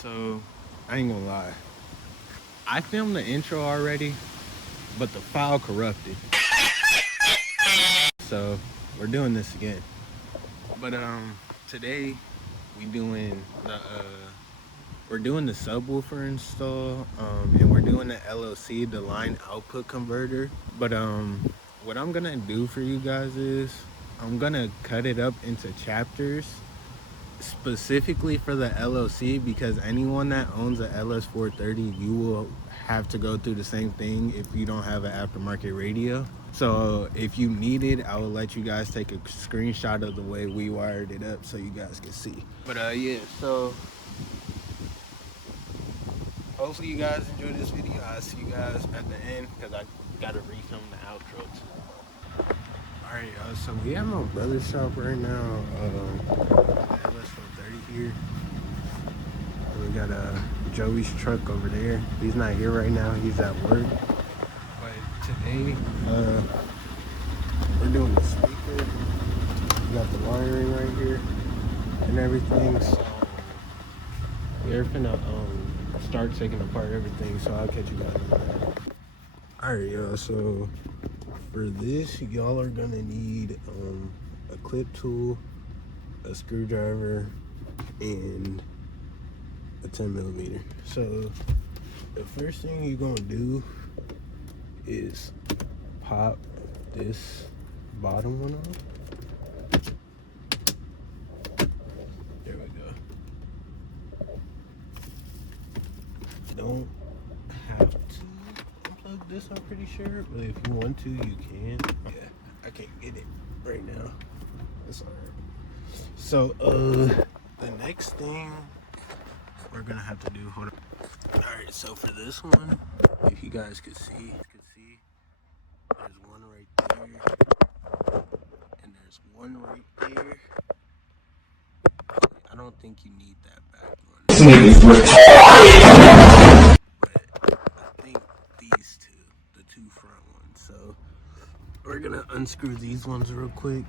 So I ain't gonna lie. I filmed the intro already, but the file corrupted. So we're doing this again. But today we're doing the subwoofer install, and we're doing the LOC, the line output converter. But what I'm gonna do for you guys is I'm gonna cut it up into chapters specifically for the LOC, because anyone that owns a LS430, you will have to go through the same thing if you don't have an aftermarket radio. So if you need it, I will let you guys take a screenshot of the way we wired it up so you guys can see. But yeah, so hopefully you guys enjoy this video. I'll see you guys at the end because I gotta refilm the outro too. Alright, y'all, so we at my brother's shop right now. LS430 here. We got Joey's truck over there. He's not here right now, he's at work. But today, we're doing the speaker. We got the wiring right here and everything. So we're finna start taking apart everything, so I'll catch you guys on that. Alright, y'all, so for this, y'all are gonna need a clip tool, a screwdriver, and a 10mm. So the first thing you're gonna do is pop this bottom one off. There we go. Don't have to unplug this, I'm pretty sure, but if you want to, you can. Yeah, I can't get it right now. That's alright. So the next thing we're gonna have to do, hold on. Alright, so for this one, if you guys could see, there's one right there, and there's one right there. I don't think you need that back one. But I think these two, the two front ones. So we're gonna unscrew these ones real quick.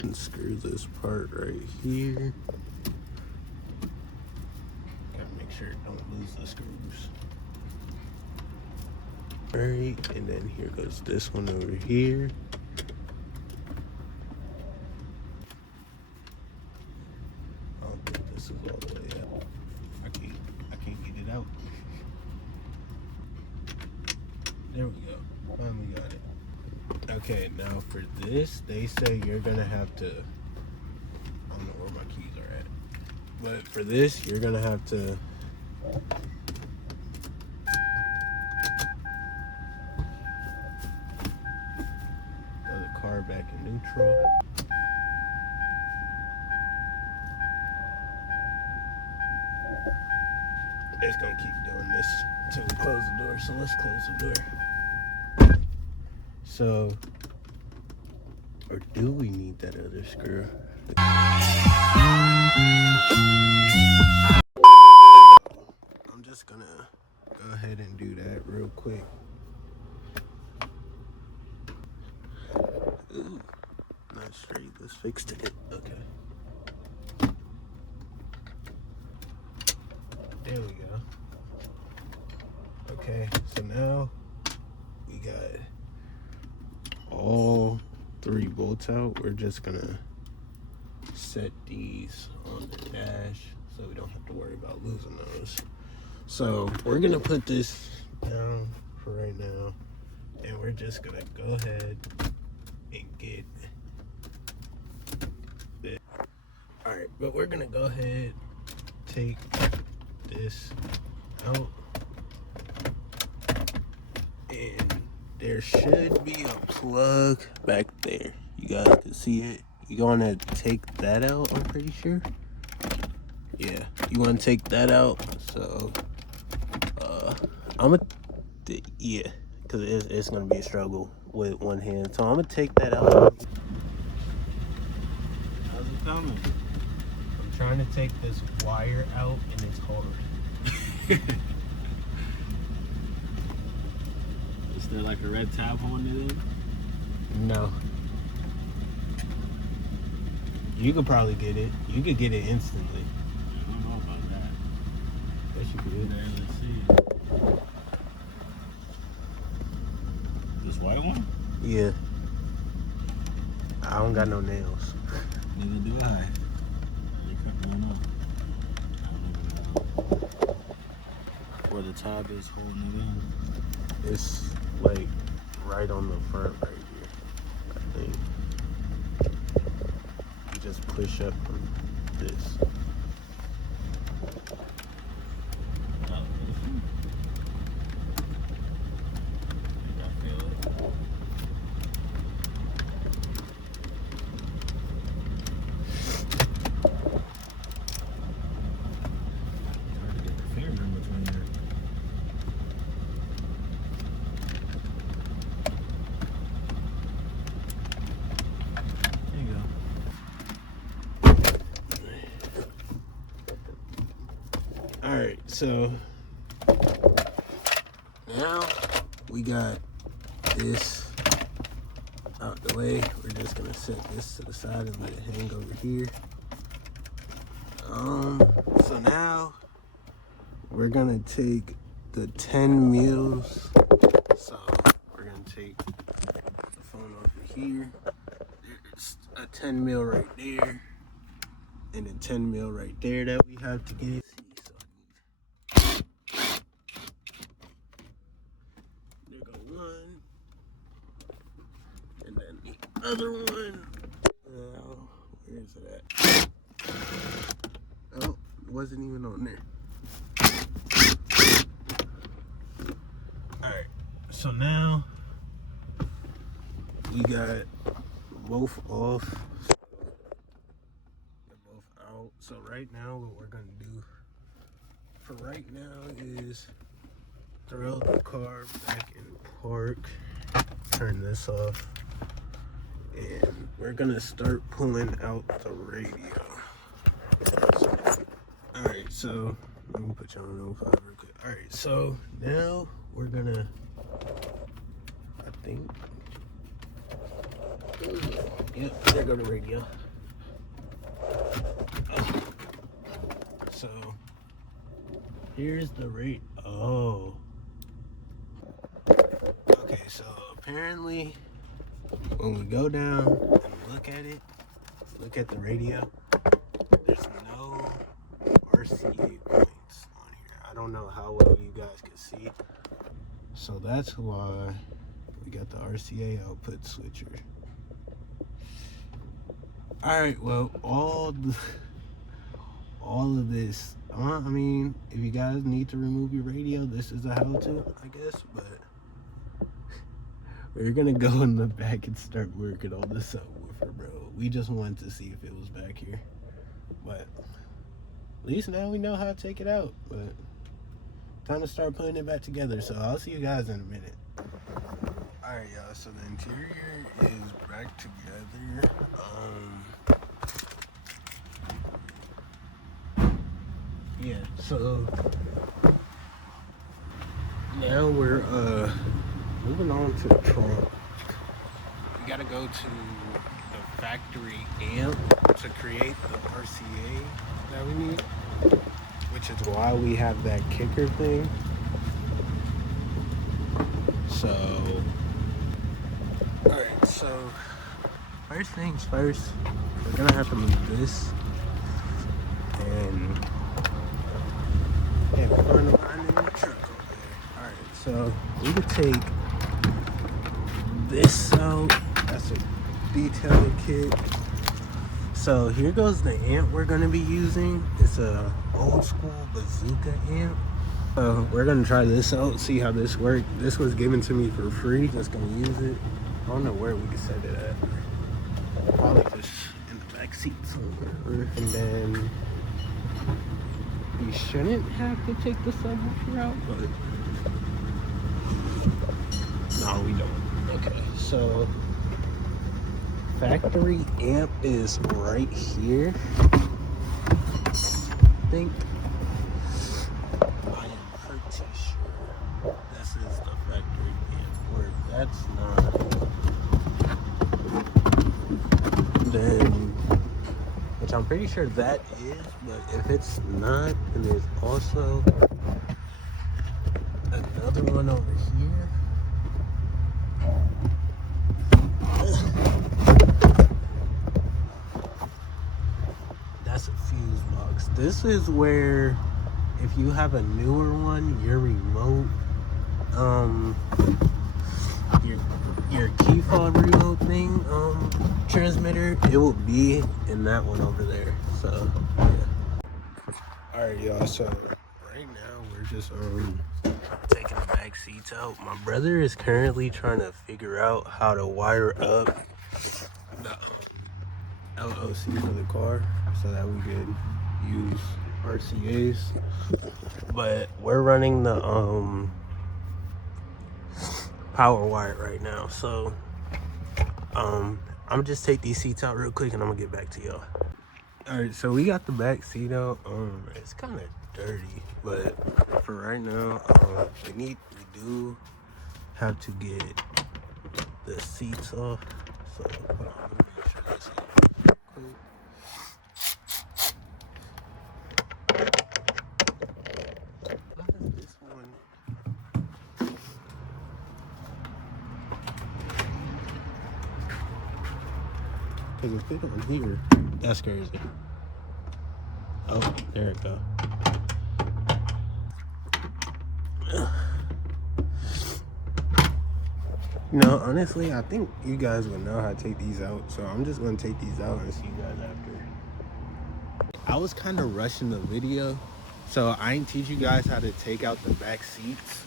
Unscrew this part right here. Gotta make sure it don't lose the screws. Alright, and then here goes this one over here. I don't think this is all the way out. I can't get it out. There we go. Finally got it. Okay, now for this, they say you're gonna have to, I don't know where my keys are at, but for this, you're gonna have to throw the car back in neutral. It's gonna keep doing this until we close the door, so let's close the door. So, or do we need that other screw? I'm just gonna go ahead and do that real quick. Ooh, not straight. Let's fix it. Okay. There we go. Okay, so now we got all 3 bolts out. We're just gonna set these on the dash so we don't have to worry about losing those. So we're gonna put this down for right now, and we're just gonna go ahead and get this. All right, but we're gonna go ahead, take this out, and there should be a plug back there. You guys can see it. You gonna take that out, I'm pretty sure. Yeah, you wanna take that out. So yeah, because it's gonna be a struggle with one hand. So I'm gonna take that out. How's it coming? I'm trying to take this wire out and it's hard. Is there like a red tab on it? No. You could probably get it. You could get it instantly. I don't know about You can barely see it. This white one? Yeah. I don't got no nails. Neither do I. They cut me enough. I don't even know where the tab is holding it in. It's like right on the front right here, I think. You just push up on this. Alright, so now we got this out the way. We're just gonna set this to the side and let it hang over here. So now we're gonna take the 10 mils. So we're gonna take the phone over here. There's a 10 mil right there, and a 10 mil right there that we have to get. There go one, and then the other one. Where is it at? Oh, it wasn't even on there. Alright, so now we got both off. They're both out. So right now what we're gonna do for right now is throw the car back in park, turn this off, and we're gonna start pulling out the radio. Alright, so let me put you on 05 real quick. Alright, so now we're gonna, I think, yep, there go the radio. Oh. So here's the rate. Oh. Okay, so apparently when we go down and look at it, look at the radio, there's no RCA points on here. I don't know how well you guys can see. So that's why we got the RCA output switcher. Alright, well, all of this, I mean, if you guys need to remove your radio, this is a how-to, I guess, but we're gonna go in the back and start working on the subwoofer, bro. We just wanted to see if it was back here, but at least now we know how to take it out. But time to start putting it back together, so I'll see you guys in a minute. Alright, y'all, so the interior is back together. Yeah, so now we're moving on to the trunk. We gotta go to the factory amp to create the RCA that we need, which is why we have that kicker thing. So, alright, so first things first, we're gonna have to move this, and we're going to line in the truck over there. Alright, so we can take this out. That's a detailing kit. So here goes the amp we're going to be using. It's a old school bazooka amp. So we're going to try this out, see how this works. This was given to me for free. Just going to use it. I don't know where we can set it at. Probably just in the back seat somewhere. And then you shouldn't have to take the subwoofer out, but no, we don't. Okay, so factory amp is right here, I think. I am pretty sure this is the factory amp. Where that's not, then, which I'm pretty sure that is, but if it's not, then there's also another one over here. That's a fuse box. This is where, if you have a newer one, your remote, your key fob remote thing, transmitter, it will be in that one over there. So yeah. All right, y'all. So right now we're just taking the back seats out. My brother is currently trying to figure out how to wire up the LOC for the car so that we could use RCAs. But we're running the power wire right now. So I'm gonna just take these seats out real quick and I'm gonna get back to y'all. All right, so we got the back seat out. It's kind of dirty, but for right now, we do have to get the seats off. So hold on, let me make sure this is quick. This one. Because if it on here, that's crazy. Oh, there it go. No, honestly, I think you guys would know how to take these out. So I'm just going to take these out and see you guys after. I was kind of rushing the video, so I ain't teach you guys how to take out the back seats.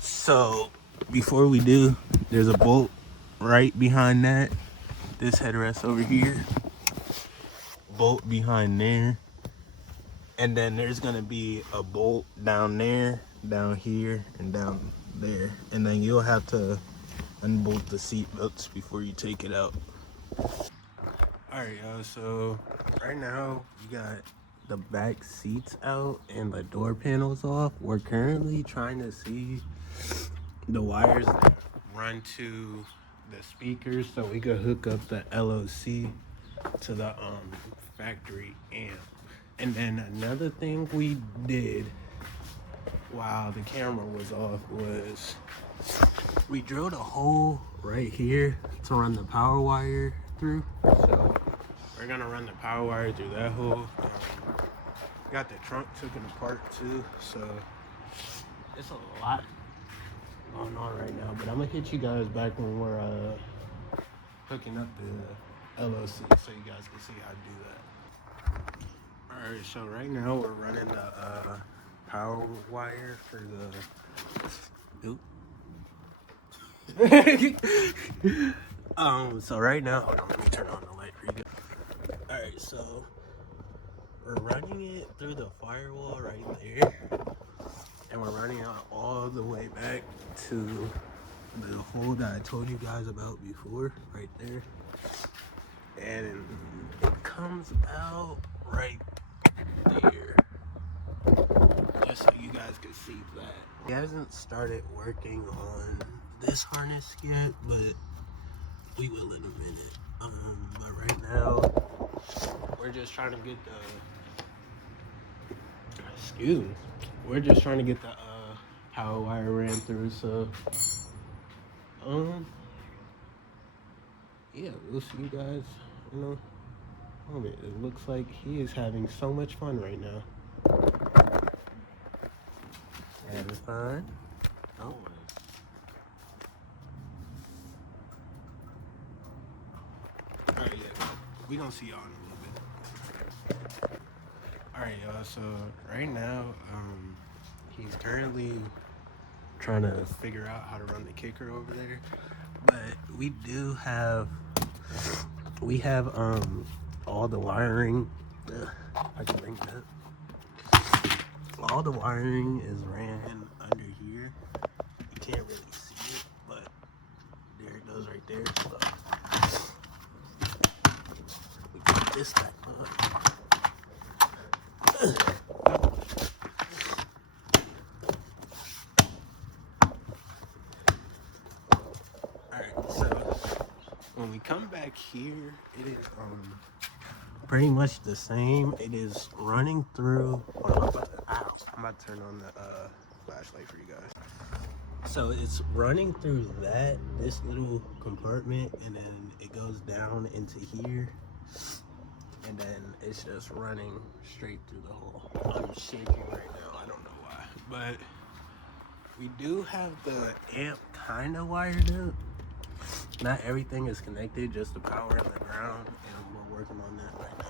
So before we do, there's a bolt right behind that. This headrest over here. Bolt behind there. And then there's going to be a bolt down there, down here, and down there. And then you'll have to unbolt the seat belts before you take it out. Alright, y'all, so right now you got the back seats out and the door panels off. We're currently trying to see the wires that run to the speakers so we could hook up the LOC to the factory amp. And then another thing we did while the camera was off was we drilled a hole right here to run the power wire through. So we're gonna run the power wire through that hole. Got the trunk taken apart too, so it's a lot going on right now. But I'm gonna hit you guys back when we're hooking up the LOC so you guys can see how to do that. Alright, so right now we're running the power wire for the so right now, hold on, let me turn on the light for you guys. Alright, so we're running it through the firewall right there, and we're running it all the way back to the hole that I told you guys about before, right there. And it comes out right there, just so you guys can see that. He hasn't started working on this harness yet, but we will in a minute. But right now we're just trying to get we're just trying to get the power wire ran through. So yeah, we'll see you guys, you know. It looks like he is having so much fun right now. Having fun? Oh. Alright, yeah. We gonna see y'all in a little bit. Alright, y'all, so right now, he's currently trying to figure out how to run the kicker over there. But we have all the wiring. I can bring that. All the wiring is ran under here. You can't really see it, but there it goes right there. So we put this back up. Alright, so when we come back here, it is pretty much the same. It is running through. Hold on, I'm about to turn on the flashlight for you guys. So it's running through this little compartment, and then it goes down into here, and then it's just running straight through the hole. I'm shaking right now, I don't know why, but we do have the amp kind of wired up. Not everything is connected, just the power and the ground, and we're working on that right now.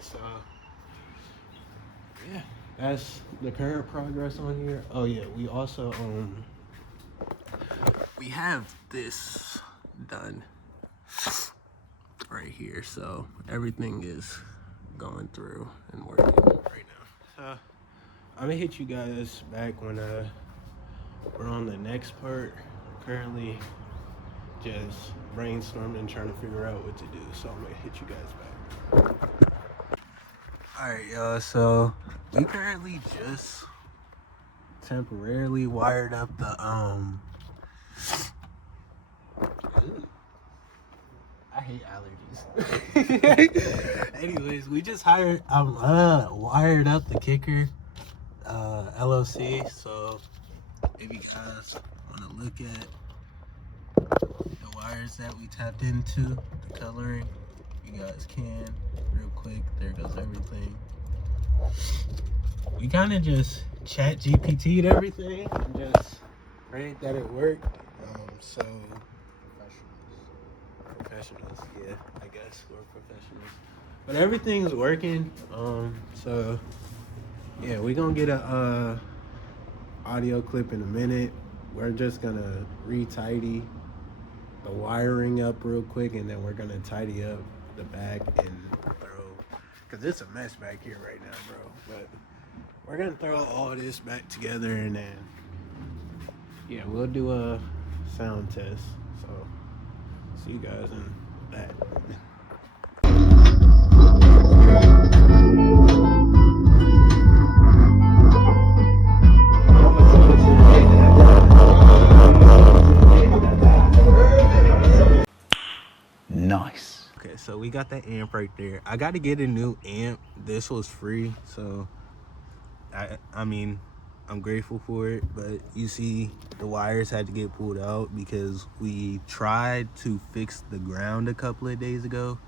So yeah, that's the current progress on here. Oh yeah, we also we have this done right here, so everything is going through and working right now. So I'm gonna hit you guys back when we're on the next part. Currently just brainstorming and trying to figure out what to do, so I'm gonna hit you guys back. All right, y'all, so we currently just temporarily wired up the I hate allergies. Anyways, we just wired up the kicker LOC. So if you guys want to look at the wires that we tapped into, the coloring, you guys can real quick. There goes everything. We kind of just chat GPT'd everything and just prayed that it worked. So professionals, yeah, I guess we're professionals, but everything's working. So yeah, we're gonna get a audio clip in a minute. We're just gonna re-tidy the wiring up real quick, and then we're gonna tidy up the back and throw, because it's a mess back here right now, bro. But we're gonna throw all this back together, and then yeah, we'll do a sound test. So see you guys in that. Nice. Okay, so we got that amp right there. I got to get a new amp. This was free, so I mean, I'm grateful for it, but you see the wires had to get pulled out because we tried to fix the ground a couple of days ago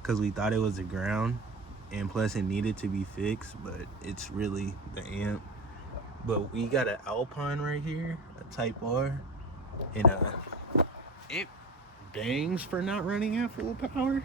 because we thought it was the ground, and plus it needed to be fixed, but it's really the amp. But we got an Alpine right here, a Type R, and it bangs for not running at full power.